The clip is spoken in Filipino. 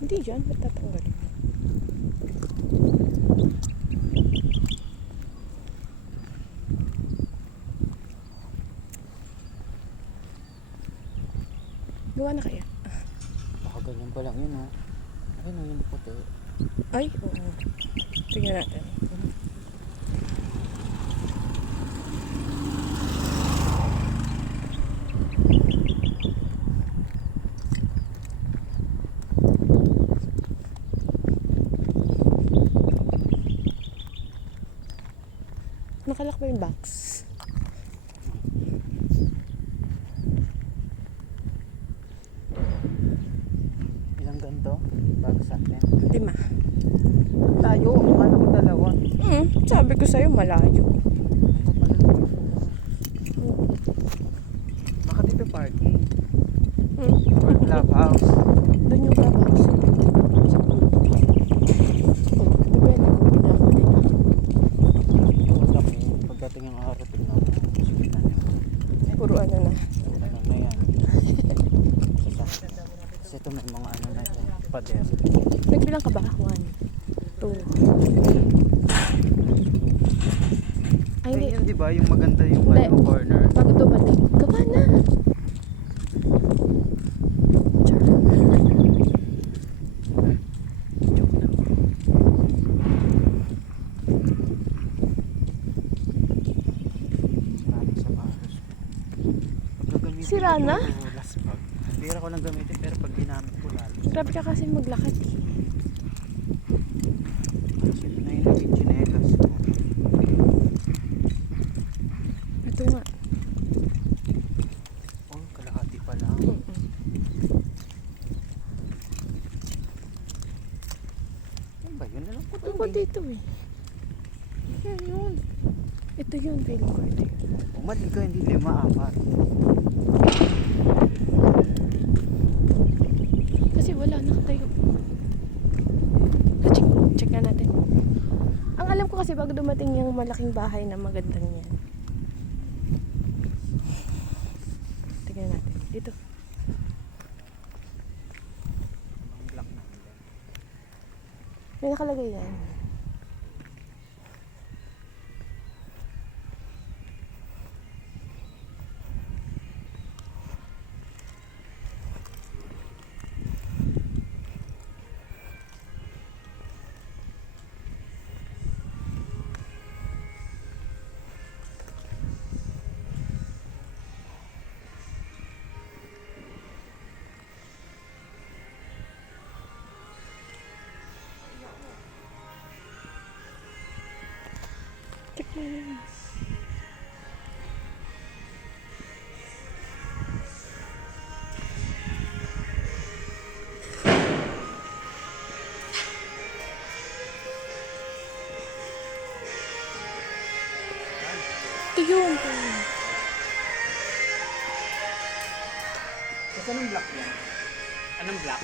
Hindi dyan, ba't tatanggalin? Gawa na kaya? Baka ganyan pa lang yun, ha? Ayun o, yung puti. Ay, oo. Tingnan natin. Nakalak ba yung box? Ilang ganito? Bago sa atin. 5. Tayo, ano ko dalawa? Sabi ko sa'yo, malayo. Baka dito parking. Hmm. Or clubhouse. Doon yung clubhouse. Depende kung pinakuli na. Wala ko. Pagdating ng araw, tignan mo. Puro ano na. Ano na yan? Kasi ito may mga ano na ito. Pader. Nagbilang ka ba? 1, 2. Ay, hindi. Ayun, di ba? Yung maganda yung Hindi. ano, corner. Bago dumating. Gawa na. Char. Joke lang. Maraming sapatos. Pag nagamitin Sira ko na? yung last bag. Bira ko lang gamitin pero pag ginamit ko lalo. Grabe ka kasi maglakad eh. Kasi ito na yung naging chinelas ko. Ito nga. Oh, kalahati pa lang. Ano ba yun? Alam ko Ano ba dito eh? Yan yun. Ito yun, feeling ko. Ito yun. Umali ka, hindi 5, 4. Kasi wala, nakatayo. Check na natin. Ang alam ko kasi bago dumating yung malaking bahay na magandang yan. Tingnan natin. Dito. Ang black na hindi. May nakalagay yan. Check mo yun. Ito yun. Kasi anong black yan? Anong black?